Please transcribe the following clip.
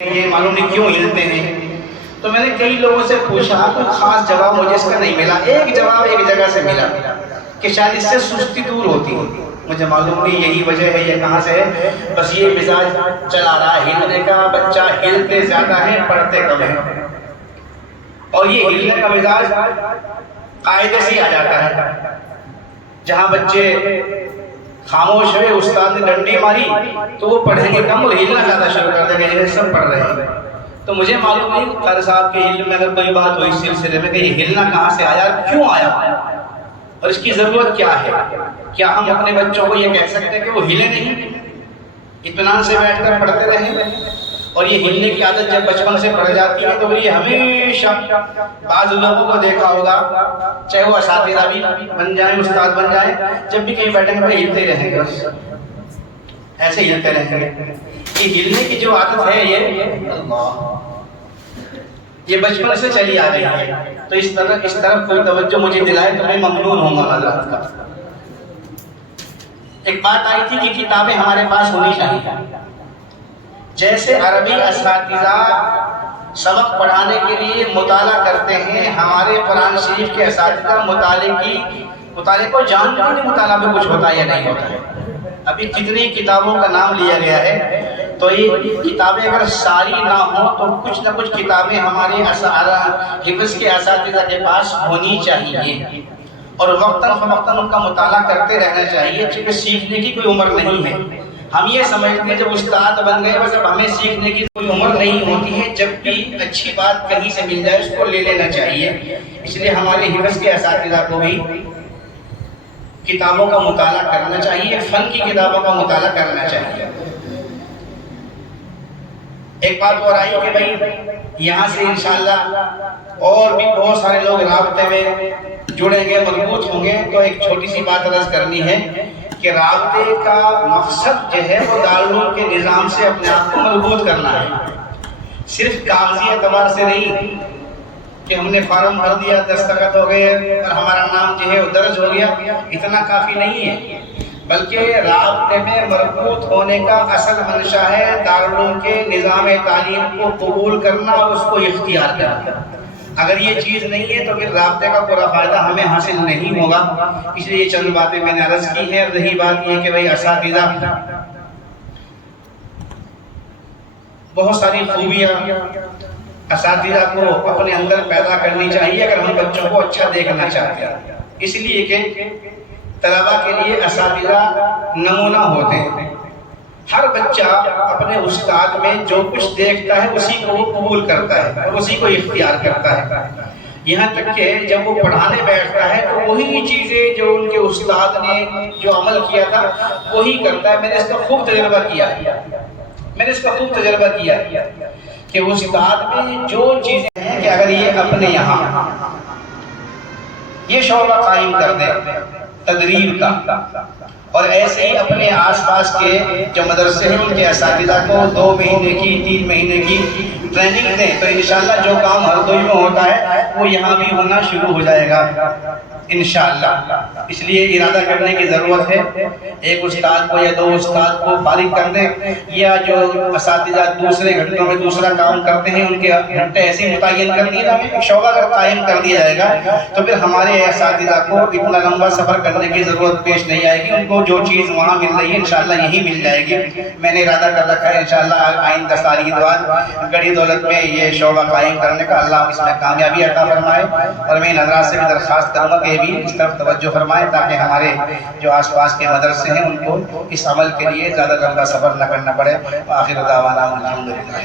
یہ معلوم نہیں کیوں ہلتے ہیں. تو میں نے کئی لوگوں سے پوچھا، کوئی خاص جواب مجھے اس کا نہیں ملا. ایک جواب ایک جگہ سے ملا کہ شاید اس سے سستی دور ہوتی ہے. مجھے معلوم نہیں یہی وجہ ہے یا کہاں سے ہے، بس یہ مزاج چلا رہا ہے ہلنے کا. بچہ ہلتے زیادہ ہے، پڑھتے کم ہے، اور یہ ہلنے کا مزاج قاعدے سے آ جاتا ہے. جہاں بچے خاموش ہوئے، استاد نے ڈنڈی ماری تو وہ پڑھیں گے کم اور ہلنا زیادہ شروع کر دیں گے، جیسے سب پڑھ رہے ہیں. تو مجھے معلوم نہیں قاری صاحب کے علم میں اگر کوئی بات ہو اس سلسلے میں کہ یہ ہلنا کہاں سے آیا، کیوں آیا، اور اس کی ضرورت کیا ہے. کیا ہم اپنے بچوں کو یہ کہہ سکتے ہیں کہ وہ ہلے نہیں، اطمینان سے بیٹھ کر پڑھتے رہیں؟ اور یہ ہلنے کی عادت جب بچپن سے پڑ جاتی ہے تو یہ ہمیشہ بعض لوگوں کو دیکھا ہوگا، چاہے وہ اساتذہ بھی بن جائیں، استاد بن جائیں، جب بھی کہیں بیٹھیں گے ہلتے رہیں گے، ایسے ہلتے رہیں گے. یہ ہلنے کی جو عادت ہے یہ بچپن سے چلی آ رہی ہے. تو اس طرف کوئی توجہ مجھے دلائے تو میں ممنون ہوں گا حضرات کا. ایک بات آئی تھی کہ کتابیں ہمارے پاس ہونی چاہیے. جیسے عربی اساتذہ سبق پڑھانے کے لیے مطالعہ کرتے ہیں، ہمارے قرآن شریف کے اساتذہ مطالعے کو جانتے ہیں کہ مطالعہ میں کچھ ہوتا ہے یا نہیں ہوتا ہے. ابھی کتنی کتابوں کا نام لیا گیا ہے، تو یہ کتابیں اگر ساری نہ ہوں تو کچھ نہ کچھ کتابیں ہمارے حفظ کے اساتذہ کے پاس ہونی چاہیے، اور وقتاً فوقتاً ان کا مطالعہ کرتے رہنا چاہیے. چونکہ سیکھنے کی کوئی عمر نہیں ہے. ہم یہ سمجھتے ہیں جب استاد بن گئے بس اب ہمیں سیکھنے کی کوئی عمر نہیں ہوتی ہے. جب بھی اچھی بات کہیں سے مل جائے اس کو لے لینا چاہیے. اس لیے ہمارے حفظ کے اساتذہ کو بھی کتابوں کا مطالعہ کرنا چاہیے، فن کی کتابوں کا مطالعہ کرنا چاہیے. ایک بات اور آئی کہ بھائی یہاں سے انشاءاللہ اور بھی بہت سارے لوگ رابطے میں جڑیں گے، مربوط ہوں گے. تو ایک چھوٹی سی بات عرض کرنی ہے کہ رابطے کا مقصد جو ہے وہ دارالعلوم کے نظام سے اپنے آپ کو مربوط کرنا ہے. صرف کاغذی اعتبار سے نہیں کہ ہم نے فارم بھر دیا، دستخط ہو گئے اور ہمارا نام جو ہے وہ درج ہو گیا، اتنا کافی نہیں ہے. بلکہ رابطے میں مربوط ہونے کا اصل منشا ہے دارالعلوم کے نظام تعلیم کو قبول کرنا اور اس کو اختیار کرنا. اگر یہ چیز نہیں ہے تو پھر رابطے کا پورا فائدہ ہمیں حاصل نہیں ہوگا. اس لیے یہ چند باتیں میں نے عرض کی ہے. رہی بات یہ کہ بھئی اساتذہ بہت ساری خوبیاں اساتذہ کو اپنے اندر پیدا کرنی چاہیے اگر ہم بچوں کو اچھا دیکھنا چاہتے ہیں. اس لیے کہ طلباء کے لیے اساتذہ نمونہ ہوتے ہیں. ہر بچہ اپنے استاد میں جو کچھ دیکھتا ہے اسی کو وہ قبول کرتا ہے اور اسی کو اختیار کرتا ہے. یہاں تک کہ جب وہ پڑھانے بیٹھتا ہے تو وہی چیزیں جو ان کے استاد نے جو عمل کیا تھا وہی کرتا ہے. میں نے اس کا خوب تجربہ کیا کہ استاد میں جو چیزیں ہیں کہ اگر یہ اپنے یہاں یہ شعبہ قائم کر دیں تدریب کا، اور ایسے ہی اپنے آس پاس کے جو مدرسے ہیں ان کے اساتذہ کو 2 مہینے کی 3 مہینے کی ٹریننگ دیں تو انشاءاللہ جو کام ہردوئی میں ہوتا ہے وہ یہاں بھی ہونا شروع ہو جائے گا انشاءاللہ. اس لیے ارادہ کرنے کی ضرورت ہے. ایک استاد کو یا 2 استاد کو فارغ کر دیں، یا جو اساتذہ دوسرے گھنٹوں میں دوسرا کام کرتے ہیں ان کے گھنٹے ایسے متعین کر دیے جائیں. ایک شعبہ اگر قائم کر دیا جائے گا تو پھر ہمارے اساتذہ کو اتنا لمبا سفر کرنے کی ضرورت پیش نہیں آئے گی. ان کو جو چیز وہاں مل رہی ہے انشاءاللہ یہی مل جائے گی. میں نے ارادہ کر رکھا ہے انشاءاللہ آئندہ سال کے بعد گڑھی دولت میں یہ شعبہ قائم کرنے کا. اللہ اس میں کامیابی عطا فرمائے. اور میں ان حضرات سے بھی درخواست کروں گا کہ بھی اس طرف توجہ فرمائیں تاکہ ہمارے جو آس پاس کے مدرسے ہیں ان کو اس عمل کے لیے زیادہ لمبا سفر نہ کرنا پڑے. آخر دعوانا الحمدللہ.